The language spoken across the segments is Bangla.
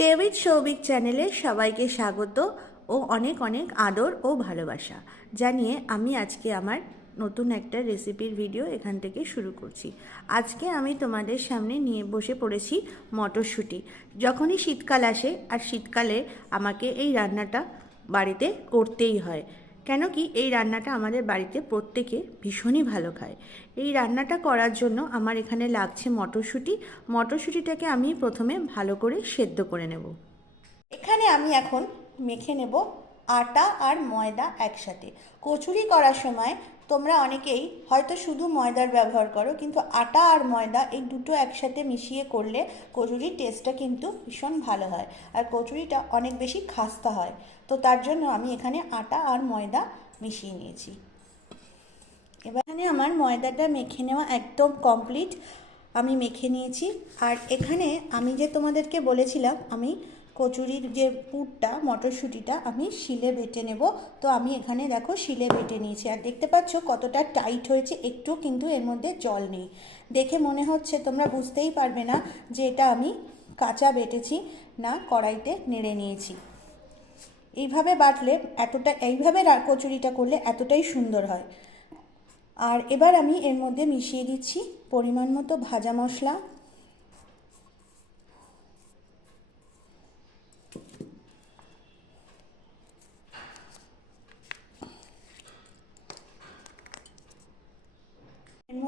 ডেভিড সৌভিক চ্যানেলে সবাইকে স্বাগত ও অনেক অনেক আদর ও ভালোবাসা। জানিয়ে আমি আজকে আমার নতুন একটা রেসিপির ভিডিও এখান থেকে শুরু করছি। আজকে আমি তোমাদের সামনে নিয়ে বসে পড়েছি মটরশুঁটি। যখনই শীতকাল আসে, আর শীতকালে আমাকে এই রান্নাটা বাড়িতে করতেই হয়। কেন কি এই রান্নাটা আমাদের বাড়িতে প্রত্যেকে ভীষণই ভালো খায়। এই রান্নাটা করার জন্য আমার এখানে লাগছে মটরশুঁটি। মটরশুঁটিটাকে আমি প্রথমে ভালো করে সেদ্ধ করে নেব। এখানে আমি এখন মেখে নেব আটা আর ময়দা একসাথে। কচুরি করার সময় তোমরা অনেকেই হয়তো শুধু ময়দার ব্যবহার করো, কিন্তু আটা আর ময়দা এই দুটো একসাথে মিশিয়ে করলে কচুরির টেস্টটা কিন্তু ভীষণ ভালো হয় আর কচুরিটা অনেক বেশি খাস্তা হয়। তো তার জন্য আমি এখানে আটা আর ময়দা মিশিয়ে নিয়েছি। এবার এখানে আমার ময়দাটা মেখে নেওয়া একদম কমপ্লিট আমি মেখে নিয়েছি। আর এখানে আমি যে তোমাদেরকে বলেছিলাম, আমি কচুরির যে পুরটা, মটরশুঁটিটা, আমি শিলে বেটে নেব। তো আমি এখানে দেখো শিলে বেটে নিয়েছি। আর দেখতে পাচ্ছ কতটা টাইট হয়েছে, একটু কিন্তু এর মধ্যে জল নেই। দেখে মনে হচ্ছে, তোমরা বুঝতেই পারবে না যে এটা আমি কাঁচা বেটেছি না কড়াইতে নেড়ে নিয়েছি। এইভাবে বাটলে এতটা, এইভাবে কচুরিটা করলে এতটাই সুন্দর হয়। আর এবার আমি এর মধ্যে মিশিয়ে দিচ্ছি পরিমাণ মতো ভাজা মশলা।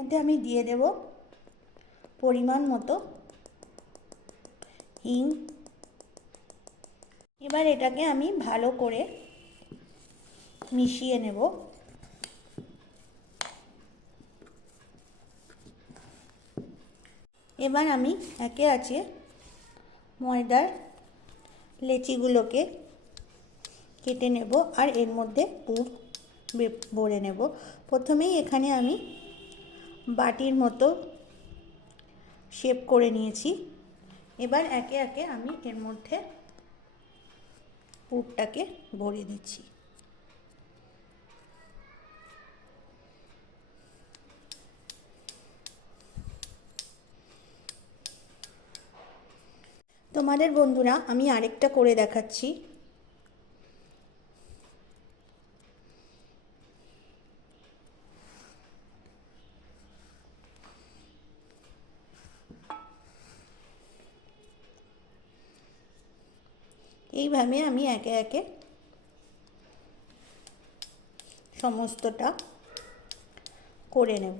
মধ্যে আমি দিয়ে দেব পরিমাণ মতো হিং। এবার এটাকে আমি ভালো করে মিশিয়ে নেব। এবার আমি একে আছে ময়দার লেচিগুলোকে কেটে নেব আর এর মধ্যে পুর ভরে নেব। প্রথমেই এখানে আমি বাটির মতো শেপ করে নিয়েছি। এবার একে একে আমি এর মধ্যে পুরটাকে ভরে দিচ্ছি তোমাদের বন্ধুরা, আমি আরেকটা করে দেখাচ্ছি। এইভাবে আমি একে একে সমস্তটা করে নেব।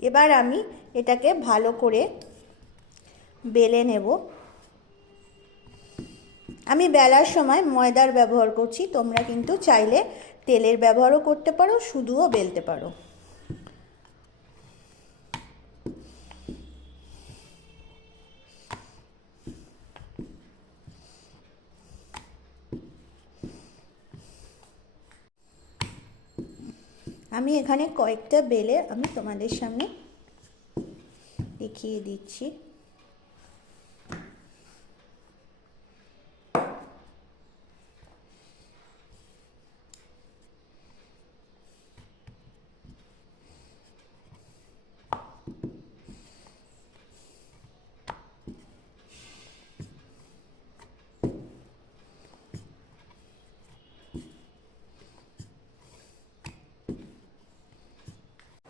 এবার আমি এটাকে ভালো করে বেলে নেব। আমি বেলার সময় ময়দার ব্যবহার করছি, তোমরা কিন্তু চাইলে তেলের ব্যবহারও করতে পারো, শুধুও বেলতে পারো। আমি এখানে কয়েকটা বেলে আমি তোমাদের সামনে দেখিয়ে দিচ্ছি।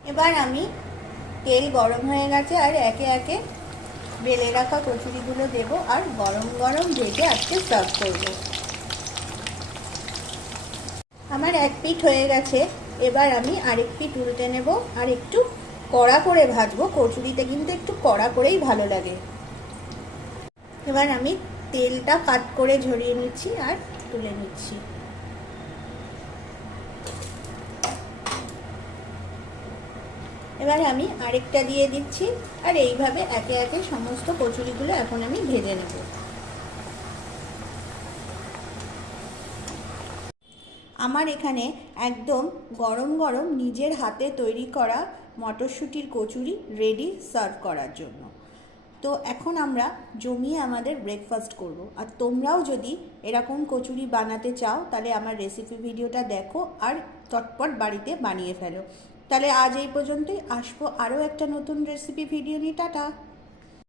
এবার আমি তেল গরম হয়ে গেছে আর একে একে বেলে রাখা কচুরিগুলো দেব আর গরম গরম ভেজে আজকে সার্ভ করব। আমার এক পিঠ হয়ে গেছে, এবার আমি আরেক পিঠ উল্টে নেব আর একটু কড়া করে ভাজবো। কচুরিতে কিন্তু একটু কড়া করেই ভালো লাগে। এবার আমি তেলটা কাট করে ঝরিয়ে নিচ্ছি আর তুলে নিচ্ছি। এবার আমি আরেকটা দিয়ে দিচ্ছি, আর এইভাবে একে একে সমস্ত কচুরিগুলো এখন আমি ভেজে নেব। আমার এখানে একদম গরম গরম নিজের হাতে তৈরি করা মটরশুঁটির কচুরি রেডি সার্ভ করার জন্য। তো এখন আমরা জমিয়ে আমাদের ব্রেকফাস্ট করব। আর তোমরাও যদি এরকম কচুরি বানাতে চাও, তাহলে আমার রেসিপি ভিডিওটা দেখো আর চটপট বাড়িতে বানিয়ে ফেলো। তাহলে আজ এই পর্যন্তই। আসব আরও একটা নতুন রেসিপি ভিডিও নিয়ে। টাটা।